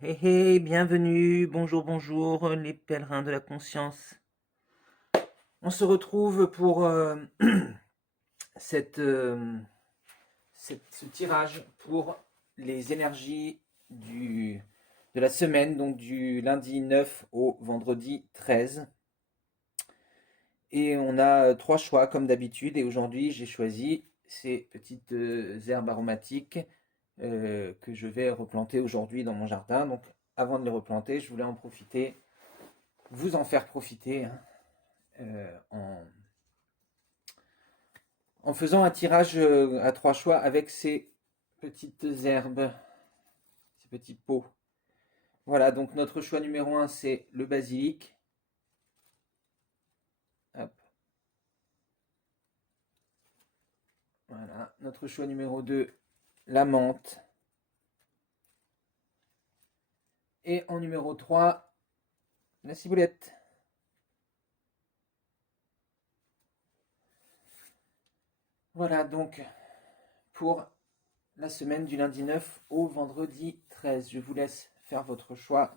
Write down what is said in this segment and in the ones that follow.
Hey hey, bienvenue, bonjour, bonjour, les pèlerins de la conscience. On se retrouve pour cette, ce tirage pour les énergies de la semaine, donc du lundi 9 au vendredi 13. Et on a trois choix comme d'habitude. Et aujourd'hui, j'ai choisi ces petites herbes aromatiques que je vais replanter aujourd'hui dans mon jardin. Donc avant de les replanter, je voulais en profiter, vous en faire profiter, hein, en faisant un tirage à trois choix avec ces petites herbes, ces petits pots. Voilà, donc notre choix numéro un, c'est le basilic. Hop, voilà. Notre choix numéro 2, la menthe. Et en numéro 3, la ciboulette. Voilà donc pour la semaine du lundi 9 au vendredi 13. Je vous laisse faire votre choix.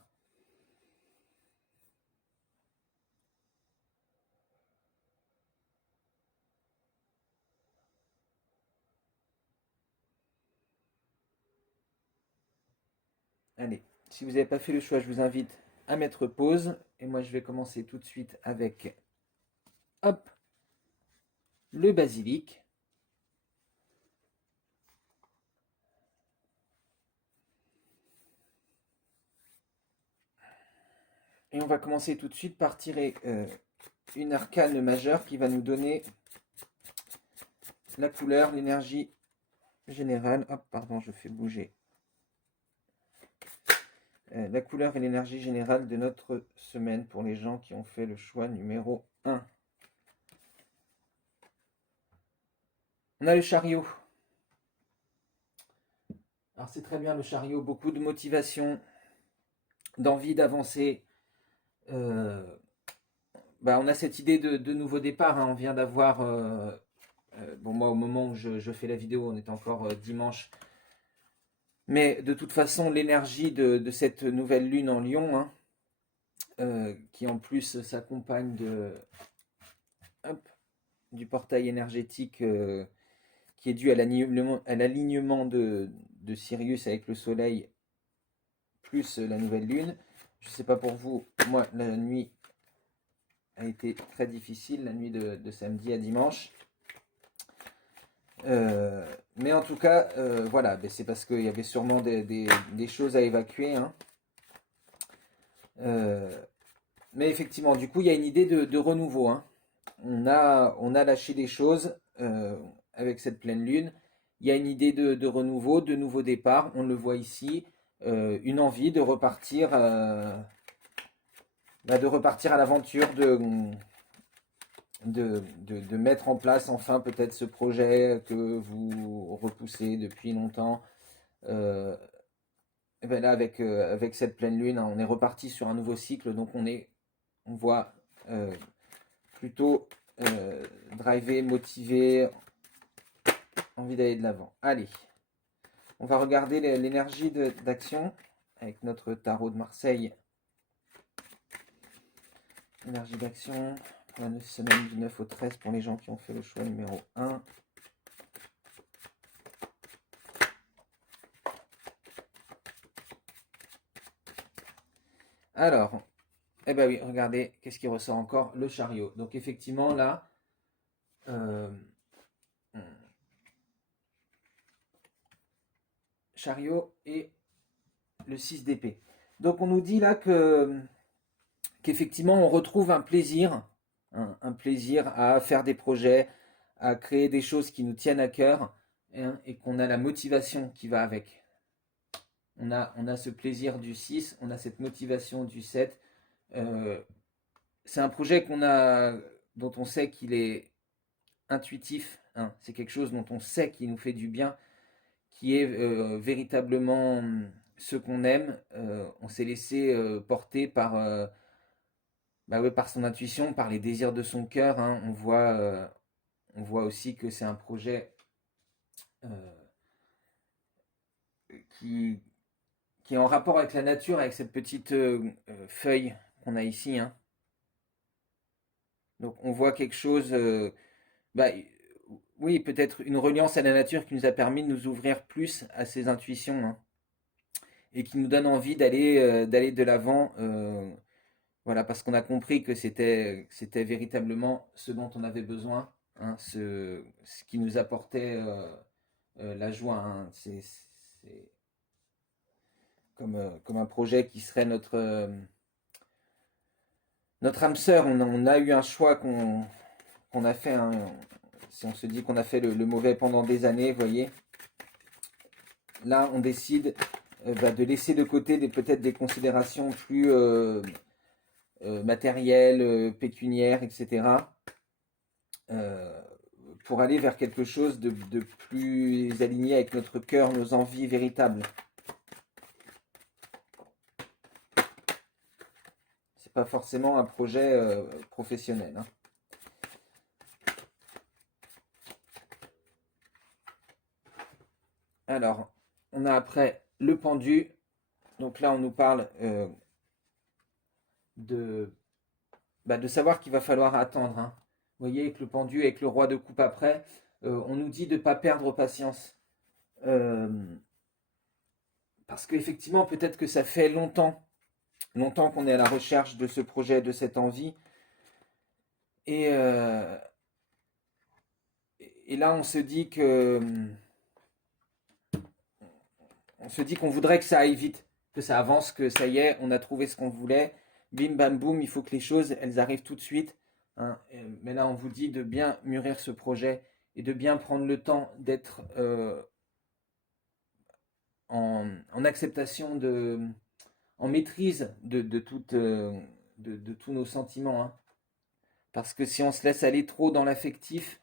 Allez, si vous n'avez pas fait le choix, je vous invite à mettre pause. Et moi, je vais commencer tout de suite avec, hop, le basilic. Et on va commencer tout de suite par tirer une arcane majeure qui va nous donner la couleur, l'énergie générale. Hop, pardon, je fais bouger. La couleur et l'énergie générale de notre semaine pour les gens qui ont fait le choix numéro 1. On a le chariot. Alors c'est très bien le chariot, beaucoup de motivation, d'envie d'avancer. On a cette idée de nouveau départ, hein. On vient d'avoir, bon moi au moment où je fais la vidéo, on est encore dimanche. Mais de toute façon, l'énergie de cette nouvelle lune en Lion, hein, qui en plus s'accompagne du portail énergétique qui est dû à l'alignement de Sirius avec le Soleil, plus la nouvelle lune. Je ne sais pas pour vous, moi la nuit a été très difficile, la nuit de samedi à dimanche. Mais en tout cas, voilà, c'est parce qu'il y avait sûrement des choses à évacuer, hein. Euh, mais effectivement, du coup, il y a une idée de renouveau, hein. On a lâché des choses avec cette pleine lune. Il y a une idée de renouveau, de nouveau départ. On le voit ici. Une envie de repartir à l'aventure, de mettre en place enfin peut-être ce projet que vous repoussez depuis longtemps. Euh, et ben là, avec cette pleine lune, hein, on est reparti sur un nouveau cycle. Donc on voit plutôt drivé, motivé, envie d'aller de l'avant. Allez, on va regarder l'énergie d'action avec notre tarot de Marseille. Énergie d'action pour la semaine du 9 au 13 pour les gens qui ont fait le choix numéro 1. Alors, eh ben oui, regardez, qu'est-ce qui ressort encore? Le chariot. Donc effectivement, là, euh, chariot et le 6 d'épée. Donc on nous dit là qu'effectivement on retrouve un plaisir à faire des projets, à créer des choses qui nous tiennent à cœur, hein, et qu'on a la motivation qui va avec. On a ce plaisir du 6, on a cette motivation du 7. Euh, c'est un projet dont on sait qu'il est intuitif, hein. C'est quelque chose dont on sait qu'il nous fait du bien, qui est véritablement ce qu'on aime. On s'est laissé porter par son intuition, par les désirs de son cœur, hein. On voit aussi que c'est un projet euh, qui, qui est en rapport avec la nature, avec cette petite feuille qu'on a ici, hein. Donc on voit quelque chose, bah, oui, peut-être une reliance à la nature qui nous a permis de nous ouvrir plus à ces intuitions, hein, et qui nous donne envie d'aller de l'avant, voilà, parce qu'on a compris que c'était véritablement ce dont on avait besoin, hein, ce qui nous apportait la joie, hein. C'est comme un projet qui serait notre âme sœur. On a eu un choix qu'on a fait, hein. Si on se dit qu'on a fait le mauvais pendant des années, vous voyez, là on décide de laisser de côté peut-être des considérations plus matérielles, pécuniaires, etc. euh, pour aller vers quelque chose de plus aligné avec notre cœur, nos envies véritables. C'est pas forcément un projet professionnel, hein. Alors, on a après le pendu. Donc là, on nous parle de, de savoir qu'il va falloir attendre, hein. Vous voyez, avec le pendu, avec le roi de coupe après, on nous dit de ne pas perdre patience. Euh, parce qu'effectivement, peut-être que ça fait longtemps qu'on est à la recherche de ce projet, de cette envie. Et, euh, et là, on se dit qu'on voudrait que ça aille vite, que ça avance, que ça y est, on a trouvé ce qu'on voulait. Bim, bam, boum, il faut que les choses, elles arrivent tout de suite, hein. Mais là, on vous dit de bien mûrir ce projet et de bien prendre le temps d'être en acceptation, en maîtrise de tous nos sentiments, hein. Parce que si on se laisse aller trop dans l'affectif,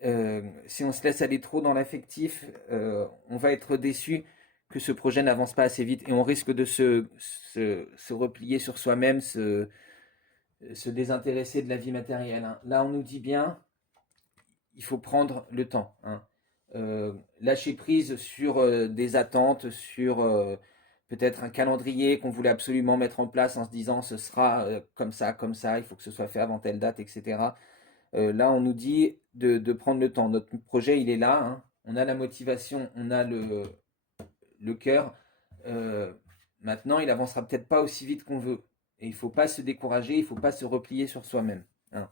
on va être déçu que ce projet n'avance pas assez vite et on risque de se replier sur soi-même, se désintéresser de la vie matérielle, hein. Là, on nous dit bien, il faut prendre le temps, hein. Lâcher prise sur des attentes, sur peut-être un calendrier qu'on voulait absolument mettre en place en se disant ce sera comme ça, il faut que ce soit fait avant telle date, etc. Là, on nous dit de prendre le temps. Notre projet, il est là, hein. On a la motivation, on a le cœur. Euh, Maintenant, il avancera peut-être pas aussi vite qu'on veut. Et il ne faut pas se décourager, il ne faut pas se replier sur soi-même, hein.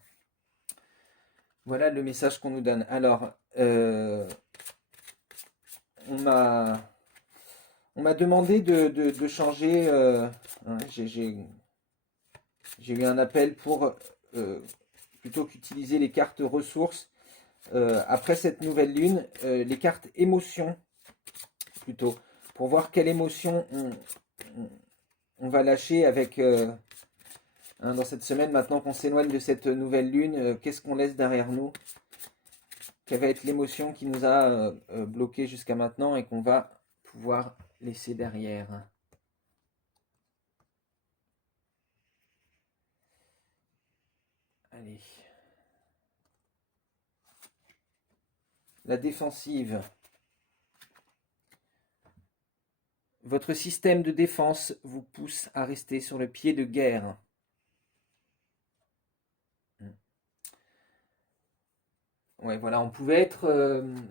Voilà le message qu'on nous donne. Alors, on m'a demandé de changer. Hein, j'ai eu un appel pour plutôt qu'utiliser les cartes ressources. Après cette nouvelle lune, les cartes émotions plutôt, pour voir quelle émotion on va lâcher avec hein, dans cette semaine, maintenant qu'on s'éloigne de cette nouvelle lune, qu'est-ce qu'on laisse derrière nous? Quelle va être l'émotion qui nous a bloqué jusqu'à maintenant et qu'on va pouvoir laisser derrière? Allez. La défensive. Votre système de défense vous pousse à rester sur le pied de guerre. Ouais, voilà, on pouvait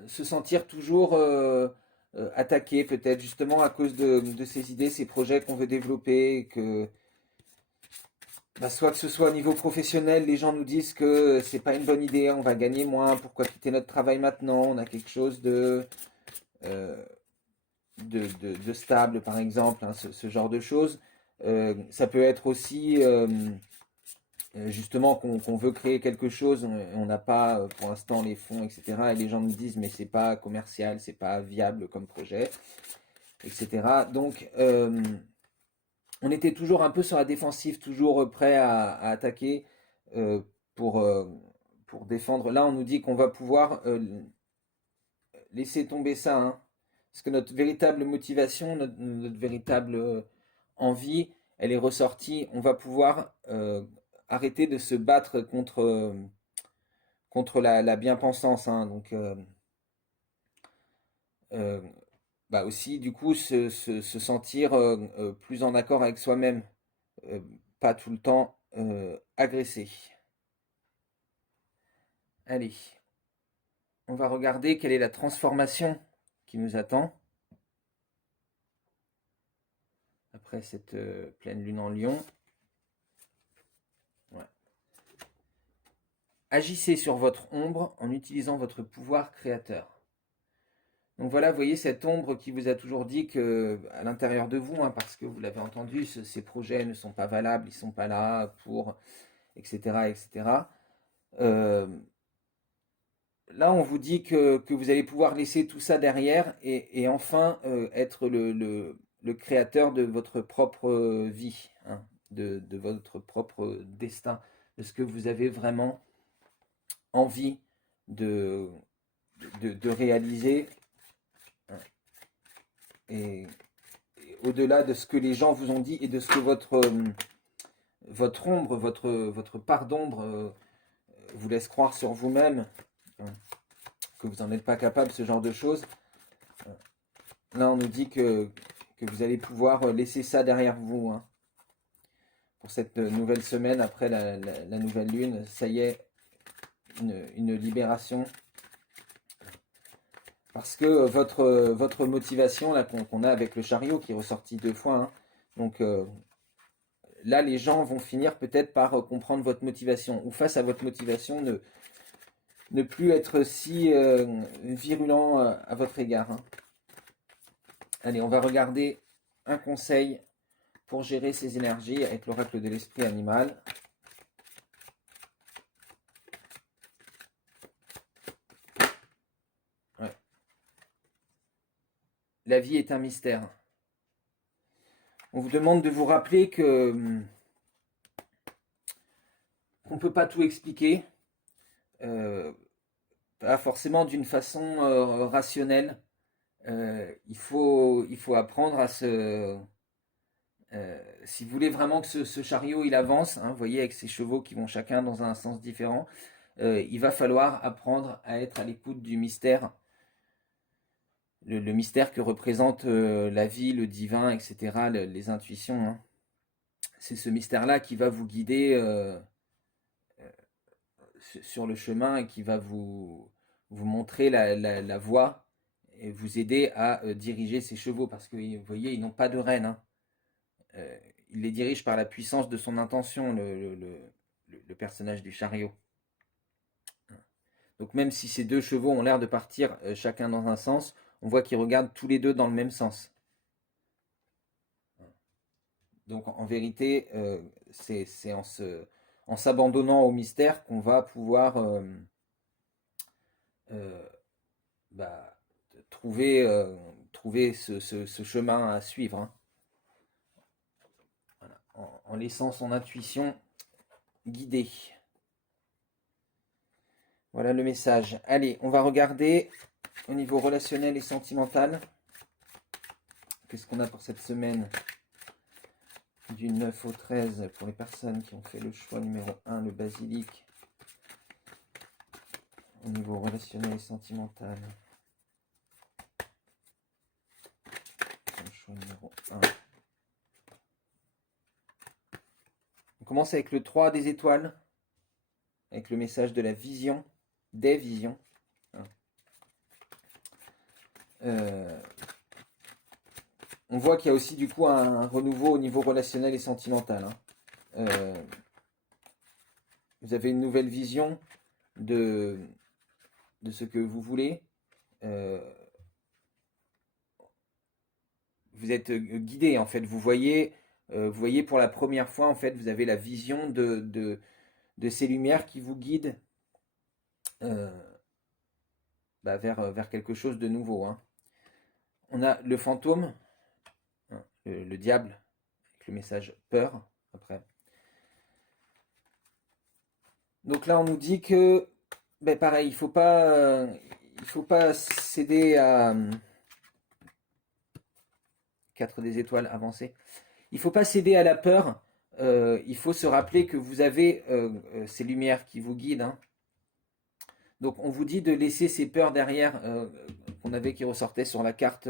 se sentir toujours attaqué, peut-être justement à cause de ces idées, ces projets qu'on veut développer, que soit que ce soit au niveau professionnel, les gens nous disent que c'est pas une bonne idée, on va gagner moins, pourquoi quitter notre travail maintenant, on a quelque chose euh, de stable, par exemple, hein, ce genre de choses. Ça peut être aussi justement qu'on veut créer quelque chose, on n'a pas pour l'instant les fonds, etc. Et les gens nous disent mais c'est pas commercial, c'est pas viable comme projet, etc. Donc on était toujours un peu sur la défensive, toujours prêt à attaquer euh, pour, euh, pour défendre. Là on nous dit qu'on va pouvoir laisser tomber ça, hein, parce que notre véritable motivation, notre véritable envie, elle est ressortie. On va pouvoir arrêter de se battre contre la bien-pensance, hein. Donc, euh, bah aussi, du coup, se sentir plus en accord avec soi-même, pas tout le temps agressé. Allez, on va regarder quelle est la transformation qui nous attend après cette pleine lune en Lion. Ouais. Agissez sur votre ombre en utilisant votre pouvoir créateur. Donc voilà, vous voyez cette ombre qui vous a toujours dit que à l'intérieur de vous, hein, parce que vous l'avez entendu, ces projets ne sont pas valables, ils ne sont pas là pour, etc., etc. Euh, Là, on vous dit que vous allez pouvoir laisser tout ça derrière et enfin être le créateur de votre propre vie, hein, de votre propre destin, de ce que vous avez vraiment envie de, de réaliser, hein, et au-delà de ce que les gens vous ont dit et de ce que votre ombre, votre part d'ombre vous laisse croire sur vous-même, hein, que vous n'en êtes pas capable, ce genre de choses. Là, on nous dit que vous allez pouvoir laisser ça derrière vous, hein, pour cette nouvelle semaine après la nouvelle lune. Ça y est, une libération. Parce que votre motivation là qu'on a avec le chariot qui est ressorti 2 fois, hein, donc là, les gens vont finir peut-être par comprendre votre motivation, ou face à votre motivation, ne plus être si virulent à votre égard, hein. Allez, on va regarder un conseil pour gérer ces énergies avec l'oracle de l'esprit animal. Ouais. La vie est un mystère. On vous demande de vous rappeler qu'on ne peut pas tout expliquer, pas forcément d'une façon rationnelle. Il faut apprendre à se... si vous voulez vraiment que ce chariot il avance, hein, vous voyez, avec ses chevaux qui vont chacun dans un sens différent, il va falloir apprendre à être à l'écoute du mystère, le mystère que représente la vie, le divin, etc., les intuitions, hein. C'est ce mystère-là qui va vous guider sur le chemin et qui va vous montrer la voie et vous aider à diriger ces chevaux, parce que vous voyez, ils n'ont pas de rêne, hein. Il les dirige par la puissance de son intention, le personnage du chariot. Donc même si ces 2 chevaux ont l'air de partir chacun dans un sens, on voit qu'ils regardent tous les 2 dans le même sens. Donc en vérité, c'est en s'abandonnant au mystère qu'on va pouvoir euh, bah, trouver ce chemin à suivre, hein. Voilà. En laissant son intuition guider. Voilà le message. Allez, on va regarder au niveau relationnel et sentimental. Qu'est-ce qu'on a pour cette semaine du 9 au 13 pour les personnes qui ont fait le choix numéro 1, le basilic, au niveau relationnel et sentimental. Le choix numéro 1. On commence avec le 3 des étoiles, avec le message de la vision, des visions. On voit qu'il y a aussi du coup un renouveau au niveau relationnel et sentimental, hein. Vous avez une nouvelle vision de ce que vous voulez. Vous êtes guidé en fait. Vous voyez pour la première fois en fait, vous avez la vision de ces lumières qui vous guident vers quelque chose de nouveau, hein. On a le fantôme, hein, le diable, avec le message peur après. Donc là, on nous dit que, pareil, il faut pas céder à 4 des étoiles avancées. Il faut pas céder à la peur. Il faut se rappeler que vous avez ces lumières qui vous guident, hein. Donc on vous dit de laisser ces peurs derrière qu'on avait qui ressortaient sur la carte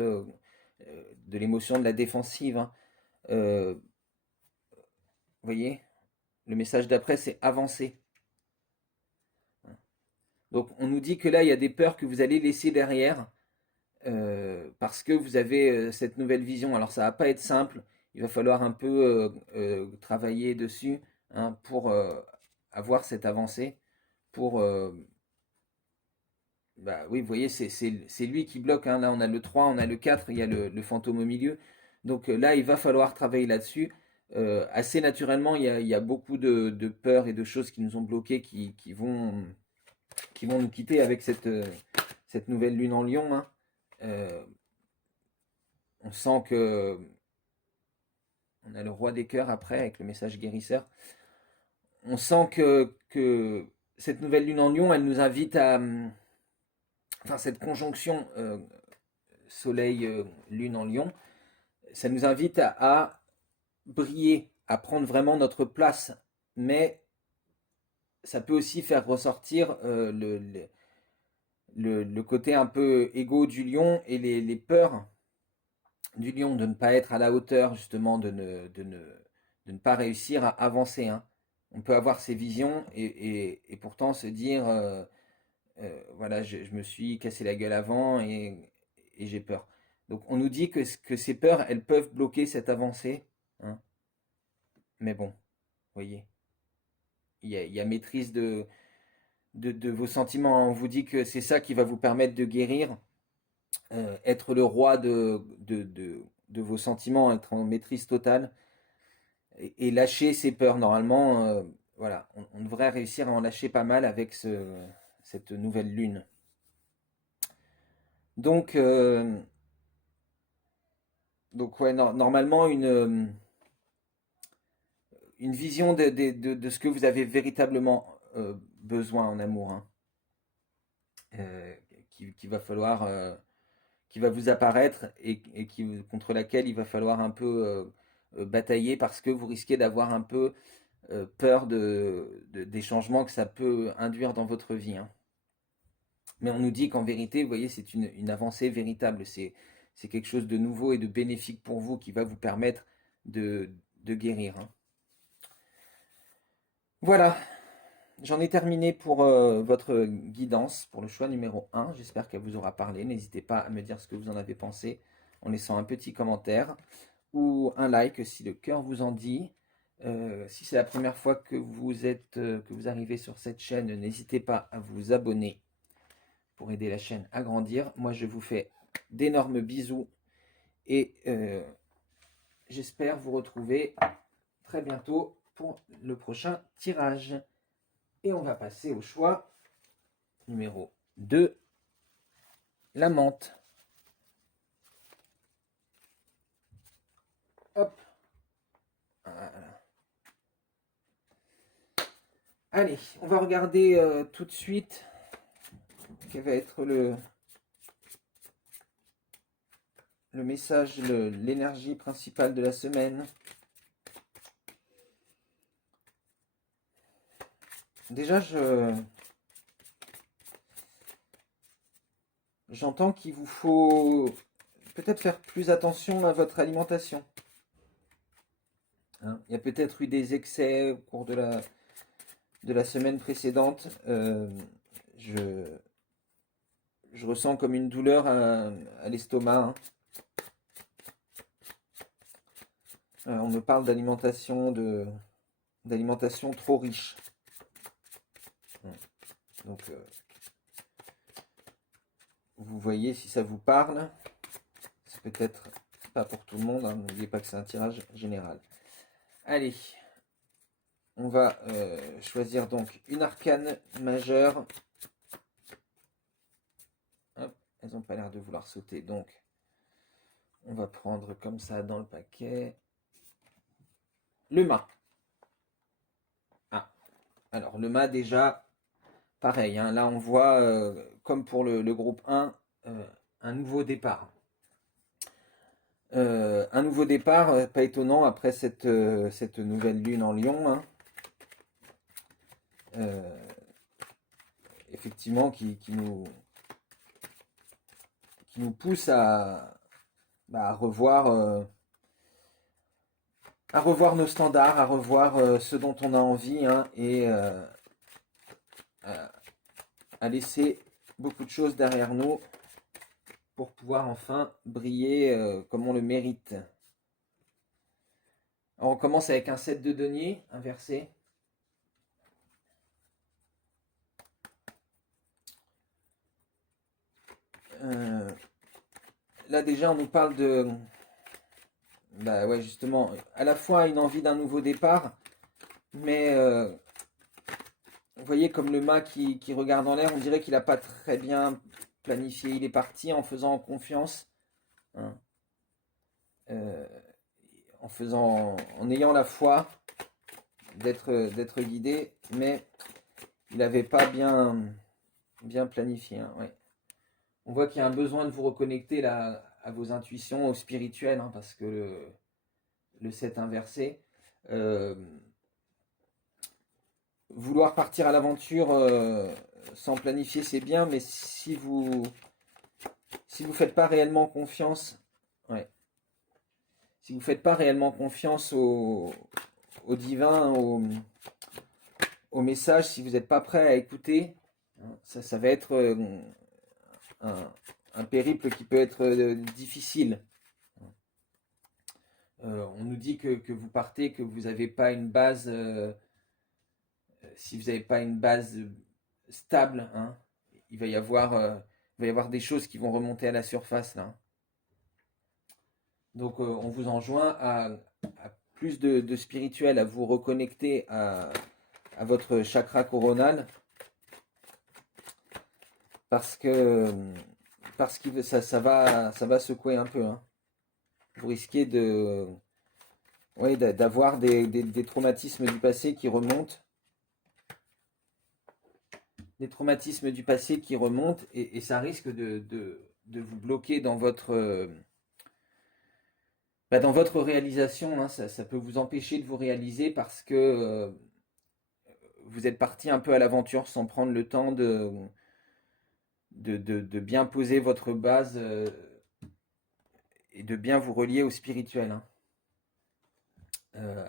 de l'émotion de la défensive, hein. Vous voyez, le message d'après, c'est avancer. Donc on nous dit que là, il y a des peurs que vous allez laisser derrière parce que vous avez cette nouvelle vision. Alors ça va pas être simple, il va falloir un peu travailler dessus, hein, pour avoir cette avancée, pour... bah oui, vous voyez, c'est lui qui bloque, hein. Là, on a le 3, on a le 4, il y a le fantôme au milieu. Donc là, il va falloir travailler là-dessus. Assez naturellement, il y a beaucoup de peurs et de choses qui nous ont bloqués qui vont nous quitter avec cette nouvelle lune en lion, hein. Euh, on sent que on a le roi des cœurs après avec le message guérisseur. On sent que cette nouvelle lune en lion, elle nous invite à... Enfin, cette conjonction soleil-lune en lion, ça nous invite à briller, à prendre vraiment notre place. Mais ça peut aussi faire ressortir le côté un peu égo du lion et les peurs du lion de ne pas être à la hauteur, justement, de ne pas réussir à avancer, hein. On peut avoir ces visions et pourtant se dire, voilà, je me suis cassé la gueule avant et j'ai peur. Donc on nous dit que ces peurs, elles peuvent bloquer cette avancée, hein. Mais bon, vous voyez, il y a maîtrise de vos sentiments, hein. On vous dit que c'est ça qui va vous permettre de guérir, être le roi de vos sentiments, être en maîtrise totale et lâcher ses peurs. Normalement, voilà, on devrait réussir à en lâcher pas mal avec cette nouvelle lune. Donc, ouais, normalement, une vision de ce que vous avez véritablement besoin en amour, hein, euh, qui va falloir, qui va vous apparaître et contre laquelle il va falloir un peu batailler parce que vous risquez d'avoir un peu peur des changements que ça peut induire dans votre vie, hein. Mais on nous dit qu'en vérité, vous voyez, c'est une avancée véritable. C'est quelque chose de nouveau et de bénéfique pour vous qui va vous permettre de guérir, hein. Voilà, j'en ai terminé pour votre guidance pour le choix numéro 1. J'espère qu'elle vous aura parlé. N'hésitez pas à me dire ce que vous en avez pensé en laissant un petit commentaire ou un like si le cœur vous en dit. Si c'est la première fois que que vous arrivez sur cette chaîne, n'hésitez pas à vous abonner pour aider la chaîne à grandir. Moi, je vous fais d'énormes bisous et j'espère vous retrouver très bientôt pour le prochain tirage. Et on va passer au choix numéro 2, la menthe. Hop. Voilà. Allez, on va regarder tout de suite quel va être le message, l'énergie principale de la semaine. Déjà, j'entends qu'il vous faut peut-être faire plus attention à votre alimentation, hein. Il y a peut-être eu des excès au cours de la semaine précédente. Je ressens comme une douleur à l'estomac, hein. On me parle d'alimentation trop riche. Donc, vous voyez si ça vous parle. C'est peut-être pas pour tout le monde, hein. N'oubliez pas que c'est un tirage général. Allez, on va choisir donc une arcane majeure. Hop, elles n'ont pas l'air de vouloir sauter, donc on va prendre comme ça dans le paquet le mât. Ah, alors le mât déjà, pareil, hein, là on voit, comme pour le groupe 1, un nouveau départ. Un nouveau départ, pas étonnant après cette nouvelle lune en lion, hein. Effectivement qui nous pousse à à revoir nos standards, à revoir ce dont on a envie, hein, et à, à laisser beaucoup de choses derrière nous pour pouvoir enfin briller comme on le mérite. Alors, on commence avec un 7 de denier inversé. Là déjà on nous parle de, bah ouais, justement, à la fois une envie d'un nouveau départ, mais vous voyez comme le mât qui regarde en l'air, on dirait qu'il n'a pas très bien planifié. Il est parti en faisant confiance, hein, euh, en ayant la foi d'être guidé, mais il n'avait pas bien planifié, hein, ouais. On voit qu'il y a un besoin de vous reconnecter là, à vos intuitions, au spirituel, hein, parce que le 7 inversé, euh, vouloir partir à l'aventure sans planifier, c'est bien, mais si vous faites pas réellement confiance, ouais, si vous faites pas réellement confiance au divin, au message, si vous n'êtes pas prêt à écouter, hein, ça va être un, un périple qui peut être difficile. On nous dit que vous partez, que vous n'avez pas une base, si vous n'avez pas une base stable, hein, il va y avoir des choses qui vont remonter à la surface là. Donc on vous enjoint à plus de spirituel, à vous reconnecter à votre chakra coronal, parce que ça va secouer un peu, hein. Vous risquez ouais, d'avoir des traumatismes du passé qui remontent, et ça risque de vous bloquer dans votre réalisation, hein. Ça peut vous empêcher de vous réaliser parce que vous êtes parti un peu à l'aventure sans prendre le temps de bien poser votre base et de bien vous relier au spirituel, hein.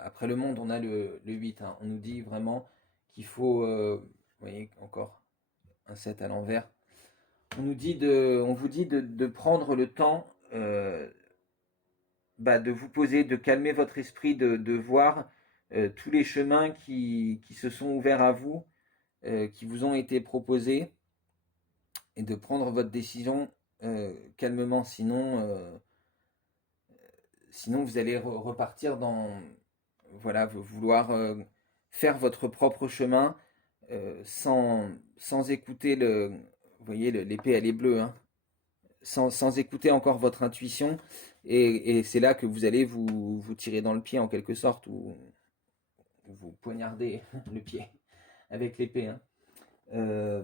Après le monde, on a le 8, hein. On nous dit vraiment qu'il faut, vous voyez encore un 7 à l'envers, on vous dit de prendre le temps de vous poser, de calmer votre esprit, de voir tous les chemins qui se sont ouverts à vous, qui vous ont été proposés, et de prendre votre décision calmement. Sinon vous allez repartir dans, voilà, vouloir faire votre propre chemin sans écouter vous voyez, l'épée elle est bleue, hein, sans écouter encore votre intuition, et c'est là que vous allez vous tirer dans le pied en quelque sorte, ou vous poignarder le pied avec l'épée, hein. Euh,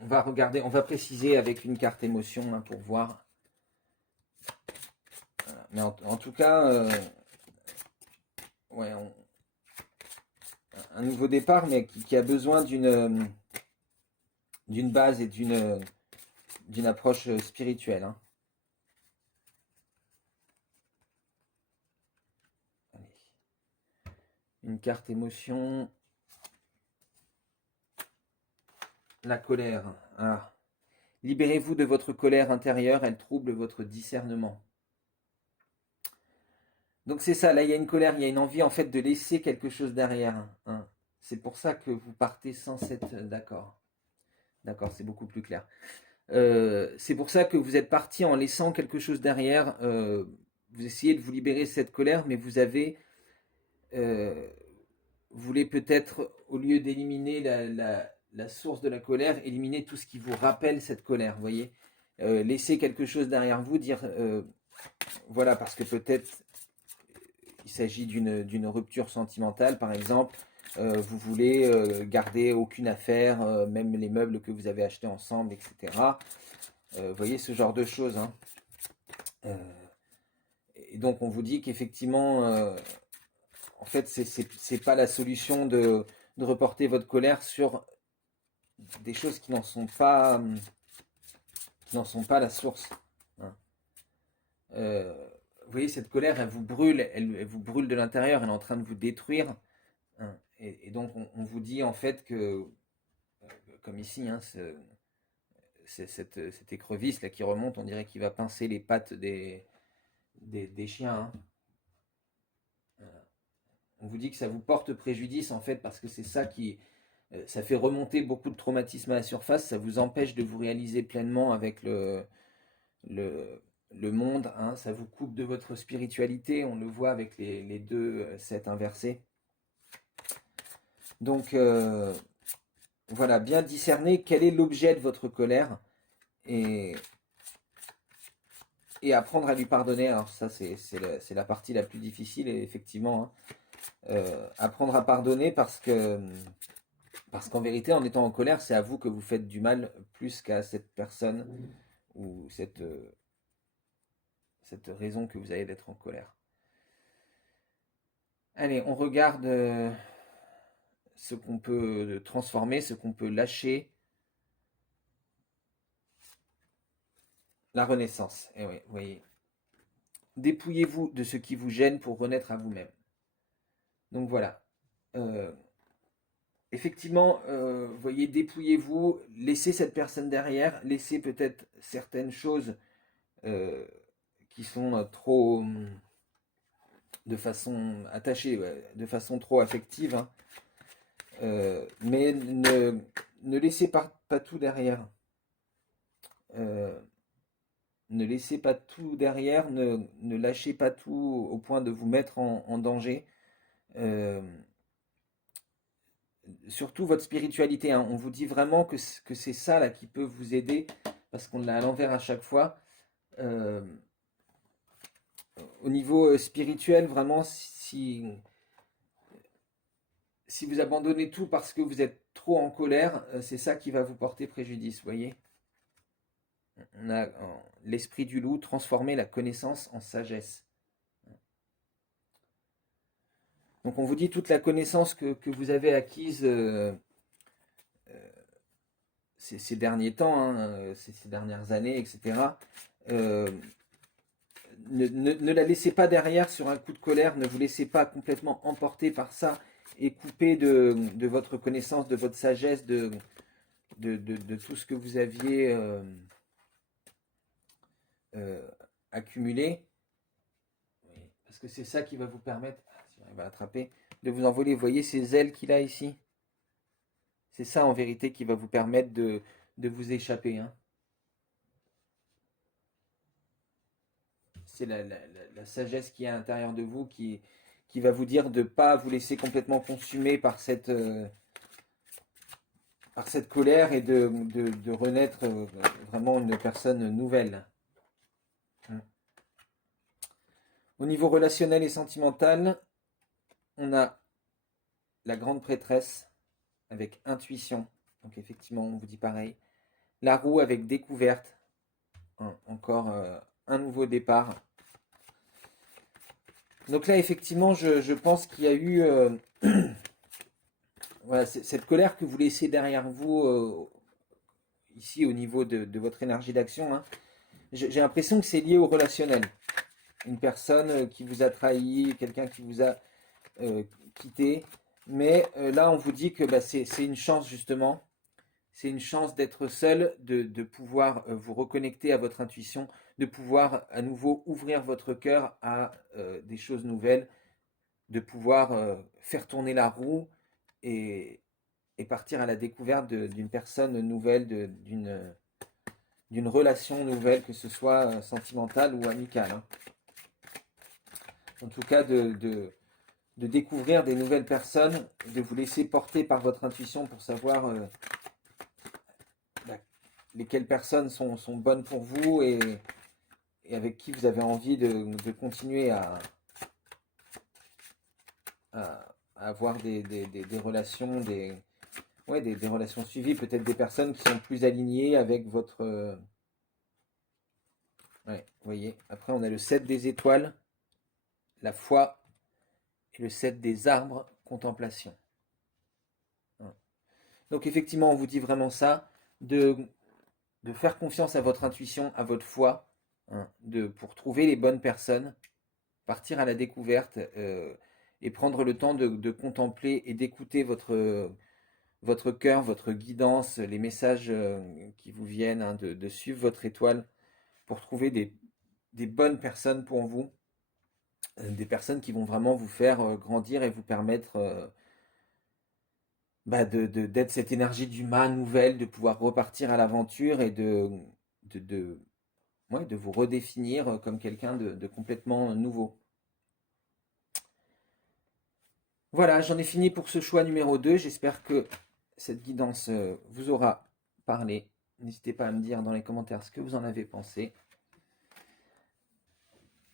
on va préciser avec une carte émotion, hein, pour voir. Voilà. Mais en tout cas, ouais, un nouveau départ, mais qui a besoin d'une base et d'une approche spirituelle, hein. Allez. Une carte émotion. La colère. Ah. Libérez-vous de votre colère intérieure, elle trouble votre discernement. Donc c'est ça, là il y a une colère, il y a une envie en fait de laisser quelque chose derrière, hein. C'est pour ça que vous partez sans cette... D'accord. D'accord, c'est beaucoup plus clair. C'est pour ça que vous êtes parti en laissant quelque chose derrière. Vous essayez de vous libérer de cette colère, mais euh, vous voulez peut-être, au lieu d'éliminer la source de la colère, éliminer tout ce qui vous rappelle cette colère, vous voyez. Laisser quelque chose derrière vous, dire, voilà, parce que peut-être il s'agit d'une rupture sentimentale, par exemple. Vous voulez garder aucune affaire, même les meubles que vous avez achetés ensemble, etc. Vous voyez, ce genre de choses, hein. Euh, et donc on vous dit qu'effectivement, en fait, c'est pas la solution de reporter votre colère sur des choses qui n'en sont pas la source, hein. vous voyez, cette colère, elle vous brûle, elle vous brûle de l'intérieur, elle est en train de vous détruire, hein. Et donc, on vous dit en fait que, comme ici, hein, cette écrevisse là qui remonte, on dirait qu'il va pincer les pattes des chiens, hein. On vous dit que ça vous porte préjudice en fait parce que c'est ça qui, ça fait remonter beaucoup de traumatismes à la surface, ça vous empêche de vous réaliser pleinement avec le, le monde, hein, ça vous coupe de votre spiritualité, on le voit avec les deux sets inversés. Donc voilà, bien discerner quel est l'objet de votre colère et, et apprendre à lui pardonner. Alors ça, c'est la partie la plus difficile, et effectivement, hein. Apprendre à pardonner parce qu'en vérité, en étant en colère, c'est à vous que vous faites du mal plus qu'à cette personne ou cette raison que vous avez d'être en colère. Allez, on regarde ce qu'on peut transformer, ce qu'on peut lâcher. La renaissance, eh oui, vous voyez. Dépouillez-vous de ce qui vous gêne pour renaître à vous-même. Donc voilà. Euh, Effectivement, vous voyez, dépouillez-vous, laissez cette personne derrière, laissez peut-être certaines choses euh, qui sont trop de façon attachée, ouais, de façon trop affective, hein. Mais ne laissez pas tout derrière. Euh, Ne laissez pas tout derrière, ne lâchez pas tout au point de vous mettre en danger. Euh, Surtout votre spiritualité, hein. On vous dit vraiment que c'est ça là qui peut vous aider, parce qu'on l'a à l'envers à chaque fois. Euh, Au niveau spirituel, vraiment, si vous abandonnez tout parce que vous êtes trop en colère, c'est ça qui va vous porter préjudice, vous voyez. On a l'esprit du loup, transformer la connaissance en sagesse. Donc on vous dit toute la connaissance que vous avez acquise ces derniers temps, hein, ces dernières années, etc. euh, ne la laissez pas derrière sur un coup de colère, ne vous laissez pas complètement emporter par ça et couper de votre connaissance, de votre sagesse, de tout ce que vous aviez euh, accumulé. Parce que c'est ça qui va vous permettre, si on va attraper, de vous envoler. Vous voyez ces ailes qu'il a ici? C'est ça en vérité qui va vous permettre de vous échapper, hein. C'est la sagesse qui est à l'intérieur de vous qui va vous dire de ne pas vous laisser complètement consumer par cette colère et de renaître vraiment une personne nouvelle. Au niveau relationnel et sentimental, on a la grande prêtresse avec intuition. Donc effectivement, on vous dit pareil. La roue avec découverte. Encore un nouveau départ. Donc là, effectivement, je pense qu'il y a eu voilà, cette colère que vous laissez derrière vous ici au niveau de votre énergie d'action, hein. J'ai l'impression que c'est lié au relationnel. Une personne qui vous a trahi, quelqu'un qui vous a euh, quitté. Mais là, on vous dit que bah, c'est une chance justement. C'est une chance d'être seul, de pouvoir vous reconnecter à votre intuition, de pouvoir à nouveau ouvrir votre cœur à des choses nouvelles, de pouvoir faire tourner la roue et, et partir à la découverte d'une personne nouvelle, d'une relation nouvelle, que ce soit sentimentale ou amicale, hein. En tout cas, de découvrir des nouvelles personnes, de vous laisser porter par votre intuition pour savoir bah, lesquelles personnes sont bonnes pour vous et avec qui vous avez envie de continuer à avoir des relations, ouais, des relations suivies, peut-être des personnes qui sont plus alignées avec votre... ouais, vous voyez. Après, on a le 7 des étoiles, la foi, et le 7 des arbres, contemplation. Donc effectivement, on vous dit vraiment ça, de faire confiance à votre intuition, à votre foi, hein, pour trouver les bonnes personnes, partir à la découverte et prendre le temps de contempler et d'écouter votre cœur, votre guidance, les messages qui vous viennent, hein, de suivre votre étoile pour trouver des bonnes personnes pour vous, des personnes qui vont vraiment vous faire grandir et vous permettre d'être cette énergie d'humain nouvelle, de pouvoir repartir à l'aventure et de, ouais, de vous redéfinir comme quelqu'un de complètement nouveau. Voilà, j'en ai fini pour ce choix numéro 2. J'espère que cette guidance vous aura parlé. N'hésitez pas à me dire dans les commentaires ce que vous en avez pensé.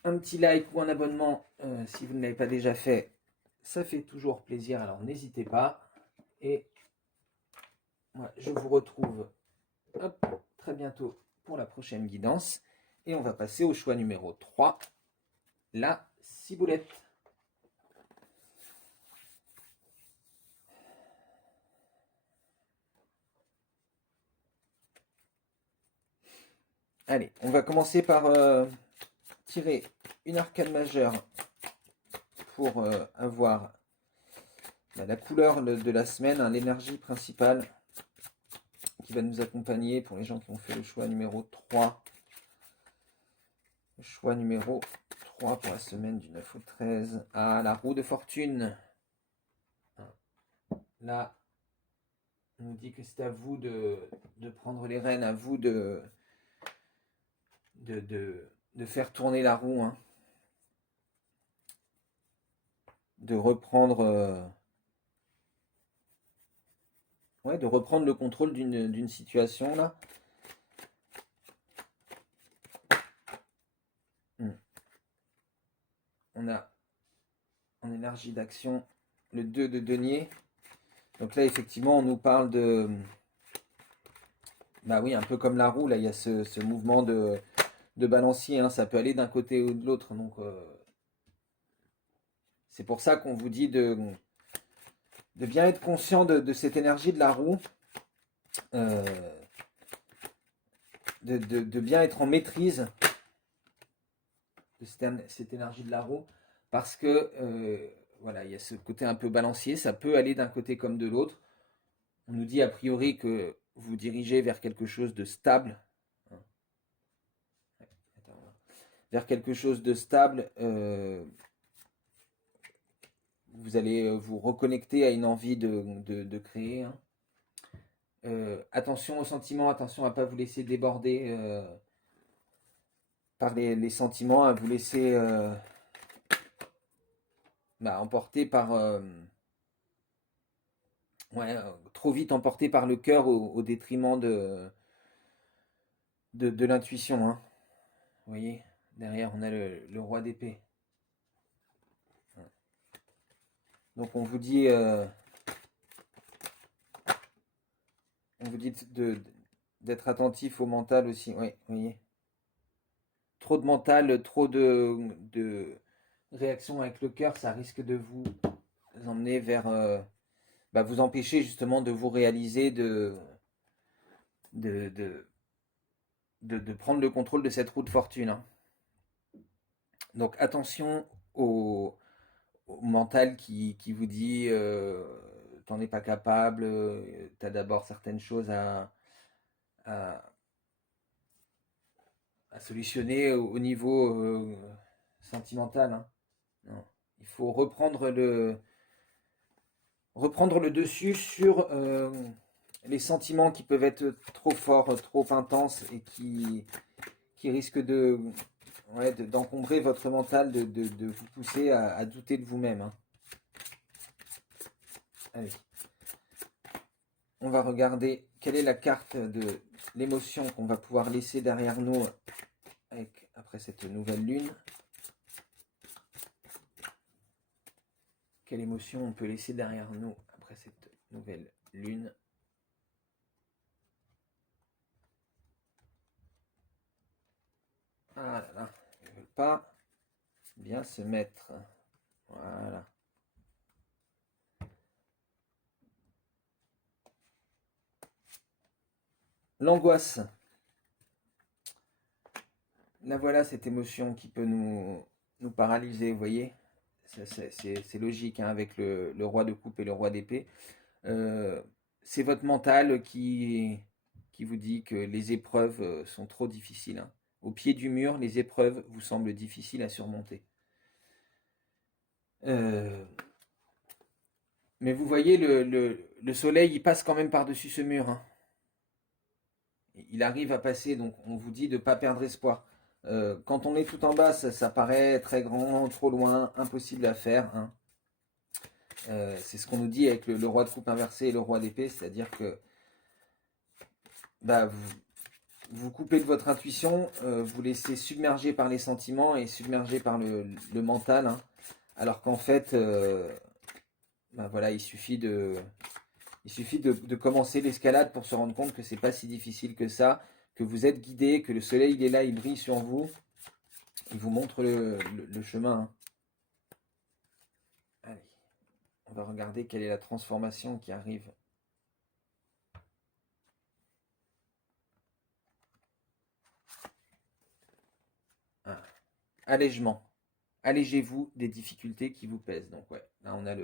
Un petit like ou un abonnement si vous ne l'avez pas déjà fait, ça fait toujours plaisir, alors n'hésitez pas. Et moi, je vous retrouve très bientôt pour la prochaine guidance. Et on va passer au choix numéro 3, la ciboulette. Allez, on va commencer par tirer une arcane majeure pour avoir la couleur de la semaine, hein, l'énergie principale qui va nous accompagner pour les gens qui ont fait le choix numéro 3. Le choix numéro 3 pour la semaine du 9 au 13. Ah, la roue de fortune. Là, on nous dit que c'est à vous de prendre les rênes, à vous de faire tourner la roue, hein. De reprendre, ouais, de reprendre le contrôle d'une situation là. On a en énergie d'action le 2 de denier. Donc là, effectivement, on nous parle de... Bah oui, un peu comme la roue, là, il y a ce mouvement de balancier, hein, ça peut aller d'un côté ou de l'autre. Donc, c'est pour ça qu'on vous dit de bien être conscient de cette énergie de la roue, euh, de bien être en maîtrise de cette énergie de la roue, parce que voilà, il y a ce côté un peu balancier, ça peut aller d'un côté comme de l'autre. On nous dit a priori que vous dirigez vers quelque chose de stable, vers quelque chose de stable. Vous allez vous reconnecter à une envie de créer, hein. Attention aux sentiments, attention à ne pas vous laisser déborder par les sentiments, à vous laisser emporter par... ouais, trop vite emporté par le cœur au détriment de l'intuition, hein. Vous voyez, derrière on a le roi d'épée. Donc on vous dit d'être attentif au mental aussi. Oui, vous voyez. Trop de mental, trop de réaction avec le cœur, ça risque de vous emmener vers... vous empêcher justement de vous réaliser, de, de, de prendre le contrôle de cette roue de fortune, hein. Donc attention au mental qui vous dit t'en es pas capable, t'as d'abord certaines choses à, à solutionner au niveau sentimental, hein. Non. Il faut reprendre le dessus sur les sentiments qui peuvent être trop forts, trop intenses et qui risquent ouais, d'encombrer votre mental, de vous pousser à douter de vous-même, hein. Allez. On va regarder quelle est la carte de l'émotion qu'on va pouvoir laisser derrière nous après cette nouvelle lune. Quelle émotion on peut laisser derrière nous après cette nouvelle lune. Ah là là, ils ne veulent pas bien se mettre. Voilà. L'angoisse. là voilà cette émotion qui peut nous paralyser, vous voyez. C'est logique hein, avec le roi de coupe et le roi d'épée. Euh, c'est votre mental qui vous dit que les épreuves sont trop difficiles, hein. Au pied du mur, les épreuves vous semblent difficiles à surmonter. Euh, mais vous voyez, le soleil, il passe quand même par-dessus ce mur, hein. Il arrive à passer, donc on vous dit de ne pas perdre espoir. Quand on est tout en bas, ça paraît très grand, trop loin, impossible à faire, hein. C'est ce qu'on nous dit avec le roi de coupe inversé et le roi d'épée, c'est-à-dire que bah, vous coupez de votre intuition, vous laissez submerger par les sentiments et submerger par le mental, hein. Alors qu'en fait, bah, voilà, il suffit de commencer l'escalade pour se rendre compte que c'est pas si difficile que ça, que vous êtes guidé, que le soleil il est là, il brille sur vous, il vous montre le chemin, hein. Allez, on va regarder quelle est la transformation qui arrive. Ah, allègement. Allégez-vous des difficultés qui vous pèsent. Donc ouais, là on a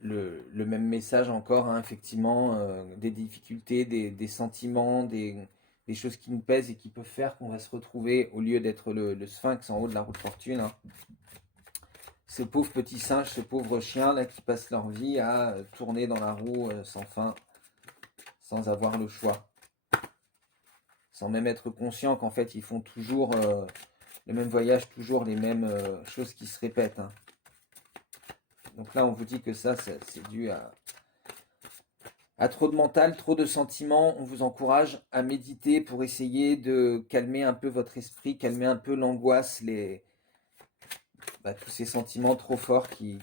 le même message encore, hein, effectivement, des difficultés, des sentiments, des choses qui nous pèsent et qui peuvent faire qu'on va se retrouver, au lieu d'être le sphinx en haut de la roue de fortune, hein, ce pauvre petit singe, ce pauvre chien là qui passe leur vie à tourner dans la roue sans fin, sans avoir le choix, sans même être conscient qu'en fait ils font toujours le même voyage, toujours les mêmes choses qui se répètent, hein. Donc là on vous dit que ça c'est dû à trop de mental, trop de sentiments. On vous encourage à méditer pour essayer de calmer un peu votre esprit, calmer un peu l'angoisse, tous ces sentiments trop forts qui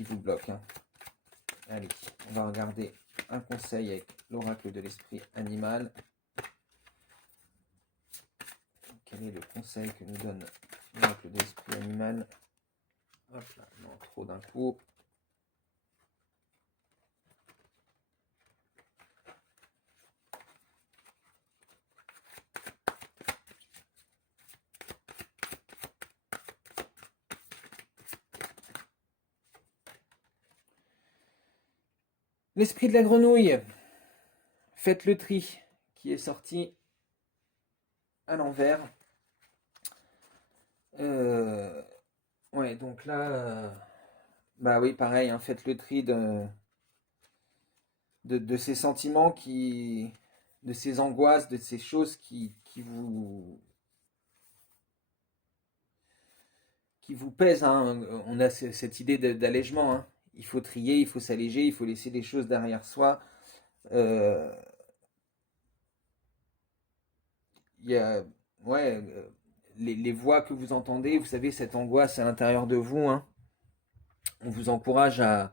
vous bloquent, hein. Allez, on va regarder un conseil avec l'oracle de l'esprit animal. Quel est le conseil que nous donne l'oracle de l'esprit animal? Hop là, non, trop d'un coup. L'esprit de la grenouille, faites le tri, qui est sorti à l'envers. Ouais, donc là, bah oui, pareil, hein, faites le tri de ces sentiments de ces angoisses, de ces choses qui vous pèsent, hein. On a cette idée d'allègement, hein. Il faut trier, il faut s'alléger, il faut laisser des choses derrière soi. Euh, Il y a, ouais, les voix que vous entendez, vous savez, cette angoisse à l'intérieur de vous, hein, on vous encourage à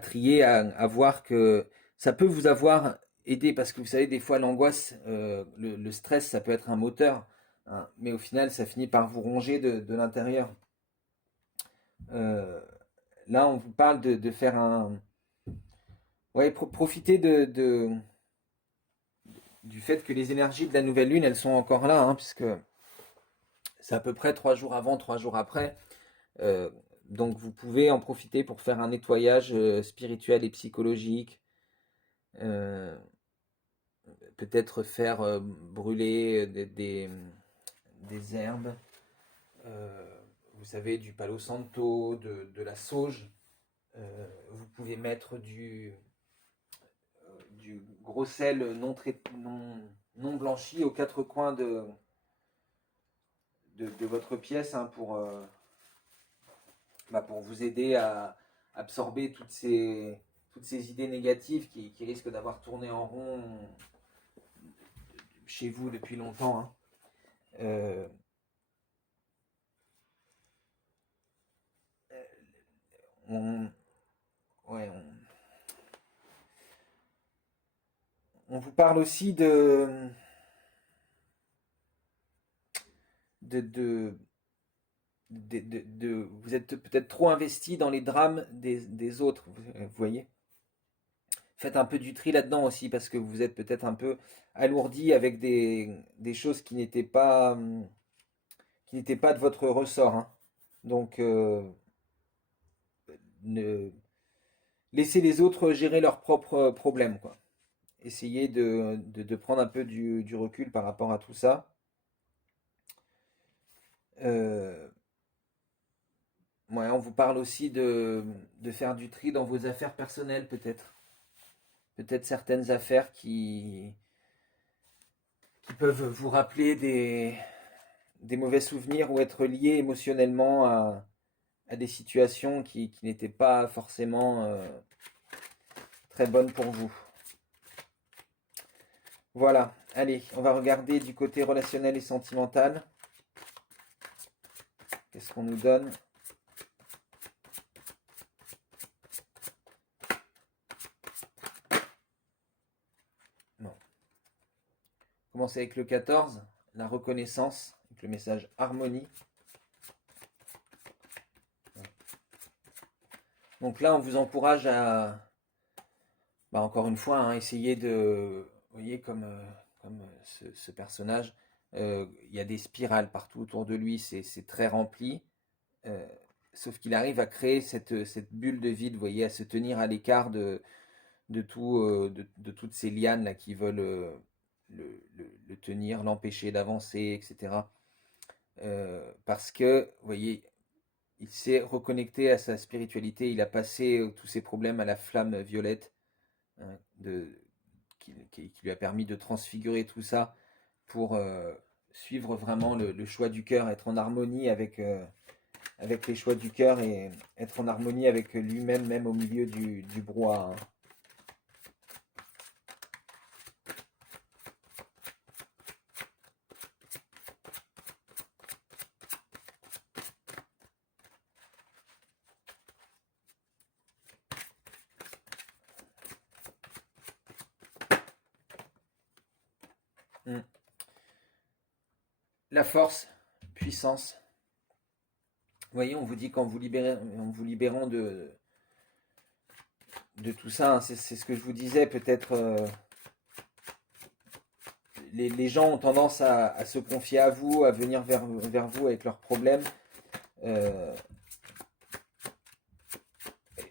trier, à voir que ça peut vous avoir aidé, parce que vous savez, des fois, l'angoisse, le stress, ça peut être un moteur, hein, mais au final, ça finit par vous ronger de l'intérieur. Euh, Là, on vous parle de faire un. Ouais, profitez du fait que les énergies de la nouvelle lune, elles sont encore là, hein, puisque c'est à peu près 3 jours avant, 3 jours après. Euh, donc vous pouvez en profiter pour faire un nettoyage spirituel et psychologique. Euh, Peut-être faire brûler des herbes. Vous savez, du palo santo, de la sauge. Vous pouvez mettre du gros sel non blanchi aux quatre coins de votre pièce, hein, pour vous aider à absorber toutes ces idées négatives qui risquent d'avoir tourné en rond chez vous depuis longtemps, hein. Euh, on, ouais, on vous parle aussi de, de, vous êtes peut-être trop investi dans les drames des autres, vous voyez. Faites un peu du tri là-dedans aussi parce que vous êtes peut-être un peu alourdi avec des choses qui n'étaient pas de votre ressort, hein. Donc, ne, laissez les autres gérer leurs propres problèmes, quoi. Essayez de prendre un peu du recul par rapport à tout ça. Euh, ouais, on vous parle aussi de faire du tri dans vos affaires personnelles, peut-être. Peut-être certaines affaires qui peuvent vous rappeler des mauvais souvenirs ou être liés émotionnellement à des situations qui n'étaient pas forcément très bonnes pour vous. Voilà, allez, on va regarder du côté relationnel et sentimental. Qu'est-ce qu'on nous donne? Non. Commencer avec le 14, la reconnaissance, avec le message harmonie. Donc là, on vous encourage à, bah, encore une fois, hein, essayer de, vous voyez, comme ce personnage, il y a des spirales partout autour de lui, c'est très rempli, euh, sauf qu'il arrive à créer cette bulle de vide, vous voyez, à se tenir à l'écart de toutes ces lianes là qui veulent le tenir, l'empêcher d'avancer, etc. Parce que, vous voyez, il s'est reconnecté à sa spiritualité, il a passé tous ses problèmes à la flamme violette, hein, qui lui a permis de transfigurer tout ça pour suivre vraiment le choix du cœur, être en harmonie avec les choix du cœur et être en harmonie avec lui-même, même au milieu du brouhaha, hein. Mm. La force, puissance. Vous voyez, on vous dit qu'en vous libérant de tout ça, hein, c'est ce que je vous disais, peut-être les gens ont tendance à se confier à vous, à venir vers vous avec leurs problèmes. Euh,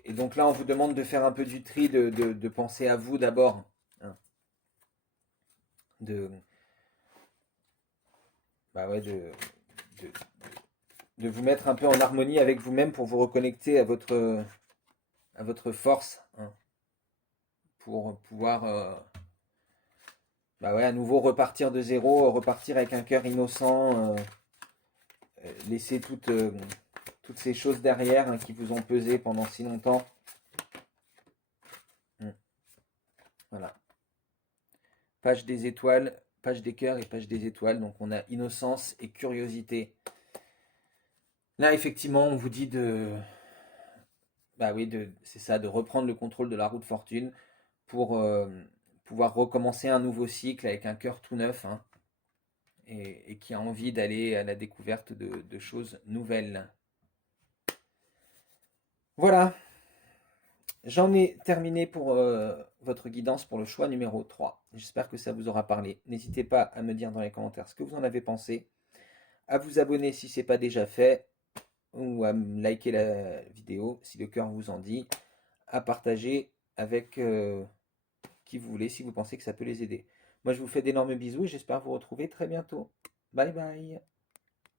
et donc là, on vous demande de faire un peu du tri, de penser à vous d'abord, hein, de, bah ouais, de, de vous mettre un peu en harmonie avec vous-même pour vous reconnecter à votre force, hein, pour pouvoir bah ouais, à nouveau repartir de zéro, repartir avec un cœur innocent, laisser toutes ces choses derrière, hein, qui vous ont pesé pendant si longtemps. Mm. Voilà. Page des étoiles, page des cœurs et page des étoiles. Donc on a innocence et curiosité. Là, effectivement, on vous dit bah oui, c'est ça, de reprendre le contrôle de la roue de fortune pour pouvoir recommencer un nouveau cycle avec un cœur tout neuf, hein, et qui a envie d'aller à la découverte de choses nouvelles. Voilà, j'en ai terminé pour votre guidance pour le choix numéro 3. J'espère que ça vous aura parlé. N'hésitez pas à me dire dans les commentaires ce que vous en avez pensé, à vous abonner si ce n'est pas déjà fait, ou à liker la vidéo si le cœur vous en dit, à partager avec qui vous voulez si vous pensez que ça peut les aider. Moi je vous fais d'énormes bisous et j'espère vous retrouver très bientôt. Bye bye.